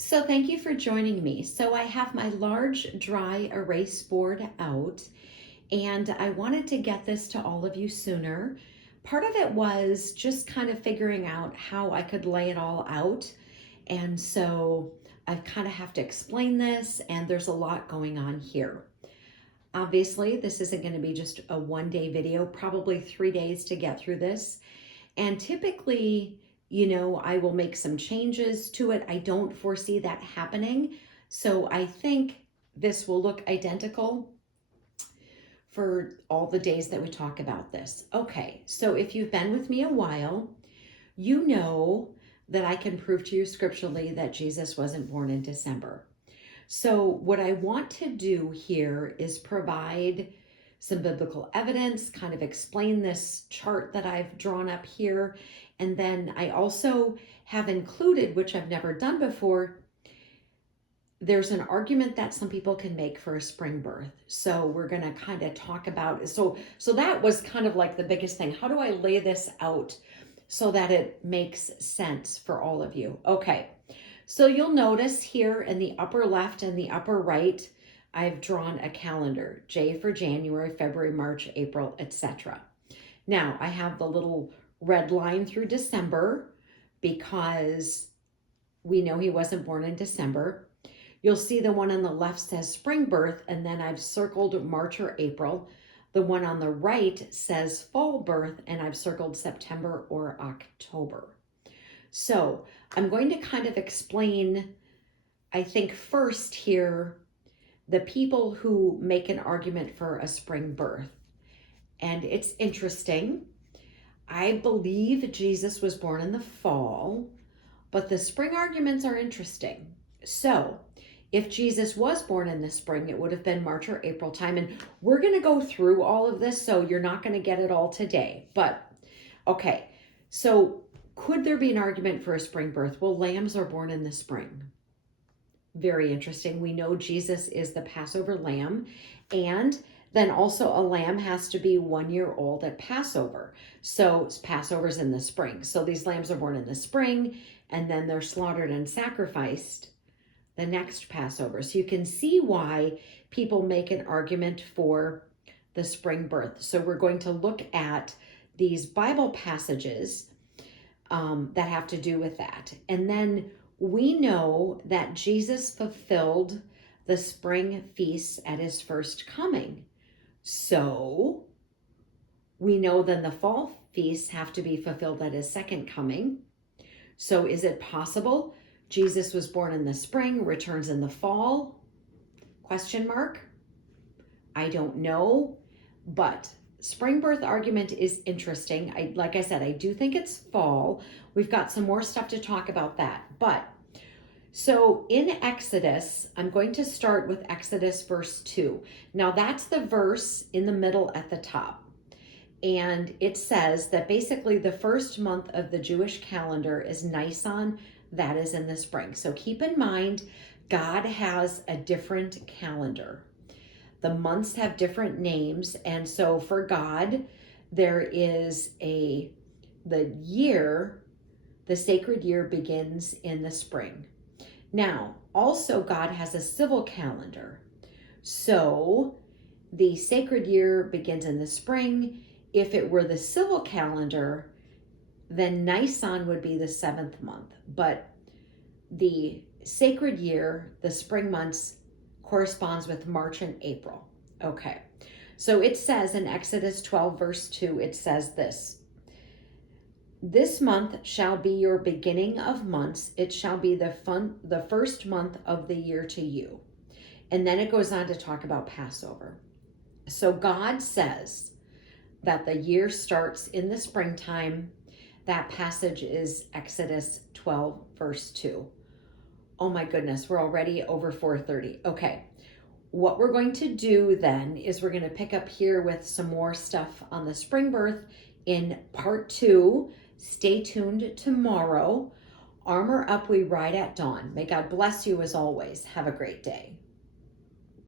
So thank you for joining me. So I have my large dry erase board out and I wanted to get this to all of you sooner. Part of it was just kind of figuring out how I could lay it all out. And so I kind of have to explain this and there's a lot going on here. Obviously, this isn't going to be just a 1 day video, probably 3 days to get through this. And typically, I will make some changes to it. I don't foresee that happening. So I think this will look identical for all the days that we talk about this. Okay, so if you've been with me a while, you know that I can prove to you scripturally that Jesus wasn't born in December. So what I want to do here is provide some biblical evidence, kind of explain this chart that I've drawn up here. And then I also have included, which I've never done before, there's an argument that some people can make for a spring birth. So we're going to kind of talk about, so that was kind of like the biggest thing. How do I lay this out so that it makes sense for all of you? Okay. So you'll notice here in the upper left and the upper right, I've drawn a calendar, J for January, February, March, April, etc. Now I have the little red line through December because we know he wasn't born in December. You'll see the one on the left says spring birth, and then I've circled March or April. The one on the right says fall birth, and I've circled September or October. So I'm going to kind of explain, I think first here, the people who make an argument for a spring birth. And it's interesting. I believe Jesus was born in the fall, but the spring arguments are interesting. So if Jesus was born in the spring, it would have been March or April time. And we're going to go through all of this, so you're not going to get it all today. But okay, so could there be an argument for a spring birth? Well, lambs are born in the spring. Very interesting. We know Jesus is the Passover lamb, and then also a lamb has to be 1 year old at Passover. So Passover's in the spring. So these lambs are born in the spring, and then they're slaughtered and sacrificed the next Passover. So you can see why people make an argument for the spring birth. So we're going to look at these Bible passages that have to do with that. And then we know that Jesus fulfilled the spring feasts at his first coming. So we know then the fall feasts have to be fulfilled at his second coming. So is it possible Jesus was born in the spring, returns in the fall? Question mark. I don't know, but spring birth argument is interesting. Like I said, I do think it's fall. We've got some more stuff to talk about that. But so in Exodus, I'm going to start with Exodus verse 2. Now that's the verse in the middle at the top. And it says that basically the first month of the Jewish calendar is Nisan, that is in the spring. So keep in mind, God has a different calendar. The months have different names. And so for God, there is the sacred year begins in the spring. Now, also God has a civil calendar. So the sacred year begins in the spring. If it were the civil calendar, then Nisan would be the 7th month. But the sacred year, the spring months, corresponds with March and April. Okay, so it says in Exodus 12 verse 2, it says this: "This month shall be your beginning of months. It shall be the first month of the year to you." And then it goes on to talk about Passover. So God says that the year starts in the springtime. That passage is Exodus 12 verse 2. Oh my goodness, we're already over 4:30. Okay, what we're going to do then is we're going to pick up here with some more stuff on the spring birth in part 2. Stay tuned tomorrow. Armor up, we ride at dawn. May God bless you as always. Have a great day.